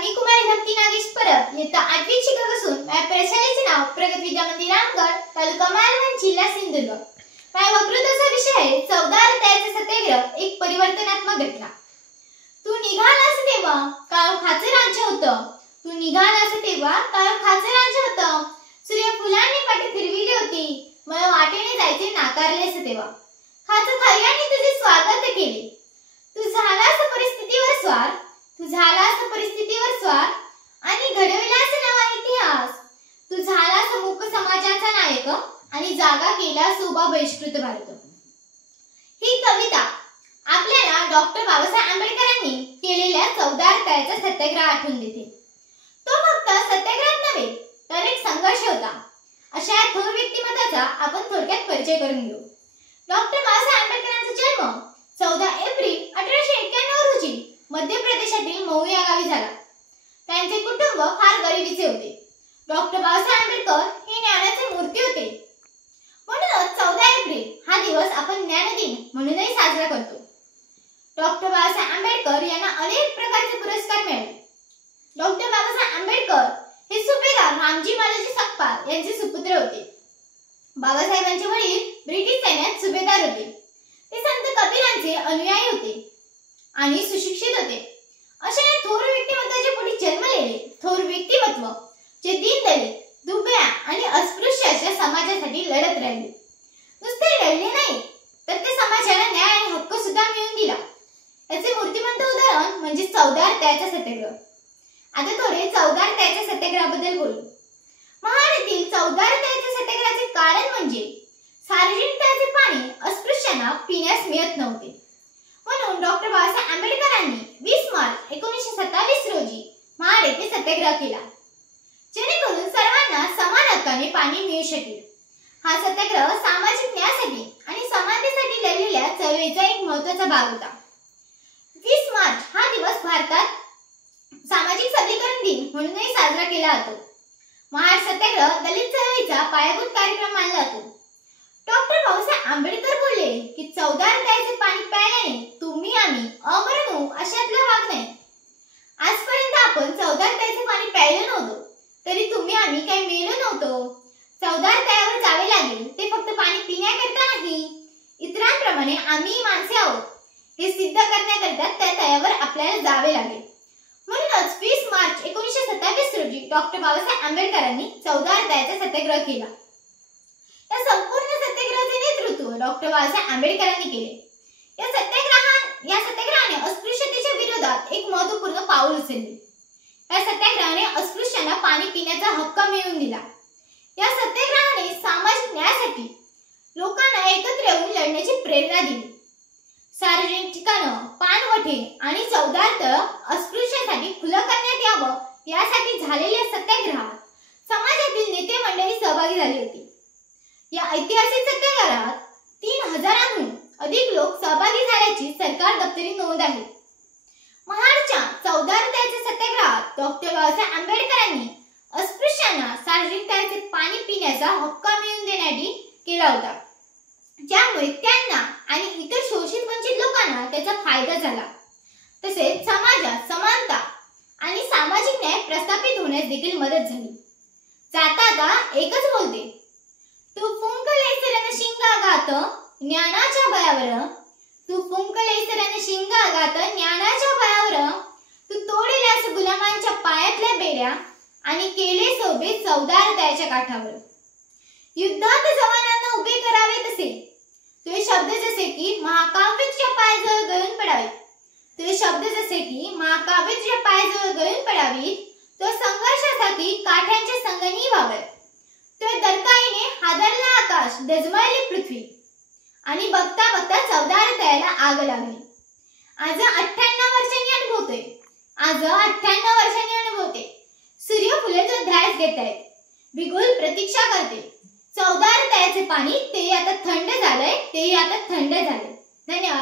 मी कुमारी भक्ती नागेश परब इयत्ता 8वी शिक्षक असून माझ्या प्रशालेचे नाव प्रगत विद्या मंदिर रामगड तालुका मालवण जिल्हा सिंधुदुर्ग। माझ्या वक्तृत्वाचा विषय आहे 14 रताळ्याचा सत्याग्रह एक परिवर्तनात्मक घटना। तू निघालास तेव्हा काळ खाचं राज्य होतं, तू निघालास तेव्हा काळ खाचं राज्य होतं। सूर्य फुलांनी पाठी फिरविली होती, मला वाटेने जायचे नाकारलेस तेव्हा। खाचं खऱ्याने तुझे स्वागत केले, तू झालास परिस्थितीवर स्वार, तू झालास परिस्थितीवर स्वार आणि घडविलास नवा इतिहास। तू झालास मूक समाजाचा नायक आणि जागा केलास उभा बहिष्कृत भारत। ही कविता आपल्याला डॉक्टर बाबासाहेब आंबेडकरांनी केलेल्या 14 रताळ्याचा सत्याग्रह आठवून देते। तो फक्त सत्याग्रह नव्हे तर एक संघर्ष होता। अशा थोर व्यक्तिमत्वाचा आपण थोडक्यात परिचय करून घेऊ। डॉक्टर बाबासाहेब आंबेडकरांचा जन्म 14 एप्रिल 1891 रोजी मध्य प्रदेशातील मऊ या गावी झाला। त्यांचे कुटुंब फार गरिबीचे होते। डॉक्टर बाबासाहेब आंबेडकर हे ज्ञानाचे मूर्ती होते, म्हणूनच 14 एप्रिल हा दिवस आपण ज्ञान दिन म्हणूनही साजरा करतो। डॉक्टर बाबासाहेब आंबेडकर यांना अनेक प्रकारचे पुरस्कार मिळाले। डॉक्टर बाबासाहेब आंबेडकर हे सुभेदार रामजी मालोजी सकपाल यांचे सुपुत्र होते। बाबासाहेबांचे वडील ब्रिटिश सैन्यात सुभेदार होते। ते संत कबीरांचे अनुयायी होते आणि सुशिक्षित होते। अशा या थोर व्यक्तिमत्वाचे पुढे जन्मलेले थोर व्यक्तिमत्व जे दीनदलित, दुबळ्या आणि अस्पृश्य अशा समाजासाठी लढत राहिले। नुसते लढले नाही तर ते समाजाला न्याय आणि हक्क सुद्धा मिळवून दिला। याचे मूर्तिमंत उदाहरण म्हणजे 14 रताळ्याचा सत्याग्रह। आता थोडे 14 रताळ्याच्या सत्याग्रहाबद्दल बोलू। महाड येथील 14 रताळ्याच्या सत्याग्रहाचे कारण म्हणजे सार्वजनिक तळ्याचे पाणी अस्पृश्यांना पिण्यास मिळत नव्हते, म्हणून डॉक्टर बाबासाहेब आंबेडकरांनी 20 मार्च 1927 रोजी महाड येथे सत्याग्रह केला, जेणेकरून सर्वांना समान हक्काने पाणी मिळू शकेल। हा सत्याग्रह सामाजिक न्यायासाठी आणि समानतेसाठी लढलेल्या चळवळीचा एक महत्त्वाचा भाग होता। 20 मार्च हा दिवस भारतात सामाजिक सबलीकरण दिन म्हणूनही साजरा केला जातो। महाड सत्याग्रह दलित चळवळीचा पायाभूत कार्यक्रम मानला जातो। डॉक्टर बाबासाहेब आंबेडकर बोलले की 14 रताळ्याचे पाणी प्यायल्याने तुम्ही आम्ही अमर होऊ अशातला भाग नाही। आजपर्यंत आपण 14 रताळ्याचे पाणी प्यायलं नव्हतो तरी तुम्ही आम्ही काही मिळलो नव्हतो। 14 रताळ्यावर जावे लागेल ते फक्त पाणी पिण्याकरता नाही, इतरांप्रमाणे आम्ही माणसे आहोत हे सिद्ध करण्याकरता त्या तळ्यावर आपल्याला जावे लागेल। म्हणूनच 20 मार्च 1927 रोजी डॉक्टर बाबासाहेब आंबेडकरांनी 14 रताळ्याचा सत्याग्रह केला। या संपूर्ण सत्याग्रहाचे नेतृत्व डॉक्टर बाबासाहेब आंबेडकरांनी केले। या सत्याग्रहाने अस्पृश्यतेच्या विरोधात एक महत्त्वपूर्ण पाऊल उचलले। या सत्याग्रहाने अस्पृश्यांना पाणी पिण्याचा हक्क मिळवून दिला। या सत्याग्रहाने सामाजिक न्यायासाठी लोकांना एकत्र येऊन लढण्याची प्रेरणा दिली। सार्वजनिक ठिकाणं, पाणवठे आणि 14 तळ अस्पृश्यांसाठी खुलं करण्यात यावं यासाठी झालेल्या सत्याग्रहात समाजातील नेते मंडळी सहभागी झाली होती। या ऐतिहासिक सत्याग्रहात 3000हून अधिक लोक सहभागी झाल्याची सरकार दप्तरी नोंद आहे। महाडच्या 14 रताळ्याच्या सत्याग्रहात डॉक्टर बाबासाहेब आंबेडकरांनी अस्पृश्यांना सार्वजनिक तळ्याचे पाणी पिण्याचा हक्क मिळवून देण्यासाठी केला होता, ज्यामुळे त्यांना आणि इतर शोषित वंचित लोकांना त्याचा फायदा झाला। तसेच समाजात समानता आणि सामाजिक न्याय प्रस्थापित होण्यास देखील मदत झाली। जाता एकच बोलते, तू फुंकलेसरन शिंगागात ज्ञानाच्या बळावर, तू फुंकलेसरन शिंगागात ज्ञानाच्या बळावर, तू तोडल्यास गुलामांच्या पायातल्या बेड्या आणि केले सोबे 14 रताळ्याच्या काठावर। युद्धात जवानांना उभे करावे तसे तुझे शब्द जसे की महाकाव्याच्या पायाजवळ गळून पडावे, तुझे शब्द जसे की महाकाव्याच्या पायाजवळ गळून पडावी, तो संघर्षासाठी काठ्यांच्या संगणी व्हावे, तो दरकाईने हादरला आकाश, दजमळली पृथ्वी आणि बघता बघता 14 रताळ्याला आग लागली। आज 98 वर्षांनी अनुभवतोय, आज 98 वर्षांनी अनुभवते। सूर्य फुलाचा ध्यास घेत आहेत, बिगुल प्रतीक्षा करते। 14 रताळ्याचे पाणी ते आता थंड झालंय, ते आता थंड झालंय। धन्यवाद।